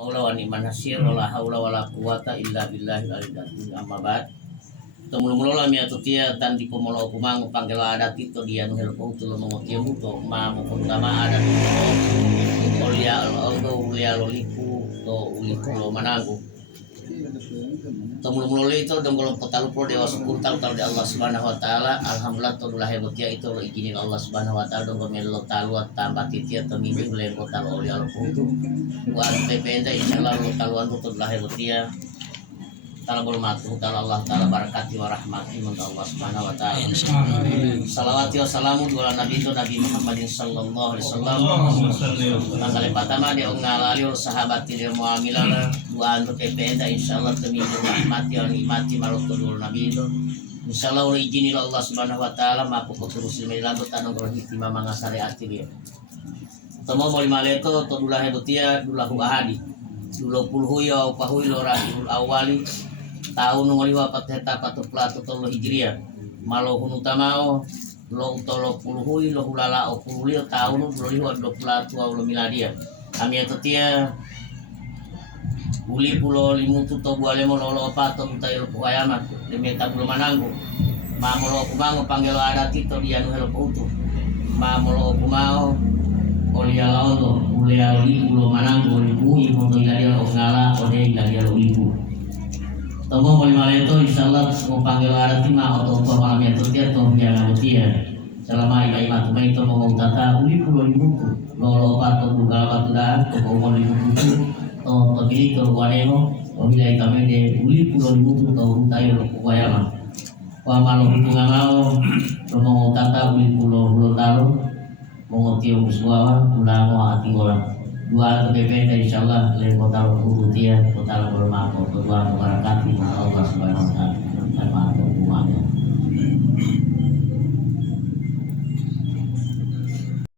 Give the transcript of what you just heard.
maula wa ni'man nasir wala haula wala quwata illa billahil aliyyil azim. Amma ba'd. Tumulong-mulong mi atutia tan di pomolo kumang panggela adat itu dia nu helpo tu lo mengotiu to ma mukutama adat to olia algo ulia lolipu to uliku lo mananggu. Tumulong-mulong itu dong kalau potalu pro dewa syukur tal di Allah Subhanahu wa taala. Alhamdulillah to dulah hebatnya itu lo izinin Allah Subhanahu wa taala dong melo talu tambah titia to mimpi le potalu olia lo itu. Wa PPN insyaallah lo taluan to dulah hebatnya. Talabul matu ta'ala Allah ta'ala barakati wa rahmati minta Allah subhanahu wa ta'ala. Salawati wa salamu ala nabi itu Nabi Muhammadin sallallahu alaihi wasallam. Mangkali pertama dia ngalali sahabat dia muamilana dua untuk PPN insyaallah demi rahmati wa nikmati malutul nabi itu. Insyaallah oleh izin Allah subhanahu wa ta'ala mampu terus melaku tanung hitima mangasari ati dia. Temo mo limaleto to dulah hebutia dulahu ahadi. Dulo puluh ya pahui lo rabiul awali tahun ngoliwa pateta patu platu tolo hijriah malo hunu tamao lo tolo puluhui lo hulala o pululia tahun ngoliwa lo platu lo miladia kami atotia uli pulo limutu to buale mo lolo pato tayo puayama demeta bulo mananggo mamolo kumango panggelo adati to dia nu helo putu mamolo kumao olia laondo ulia li pulo mananggo libu imo to iladia o ngala o de iladia lo libu. Tomo malimareto insyaallah semua panggil arati ma atau malam yang tertiar tomo yang abutia selama ikai matu mai tomo tata uli pulo libu lolo pato bugal batu dah tomo libu tomo togiri to wanemo omilai kami de uli pulo libu to tayo kuayama wa malo itu ngamao tomo tata uli pulo talo mengotio muswawa ulamo hati orang dua TPP insyaallah le kota Urutia kota Bermako kedua kebarakati Allah Subhanahu wa taala.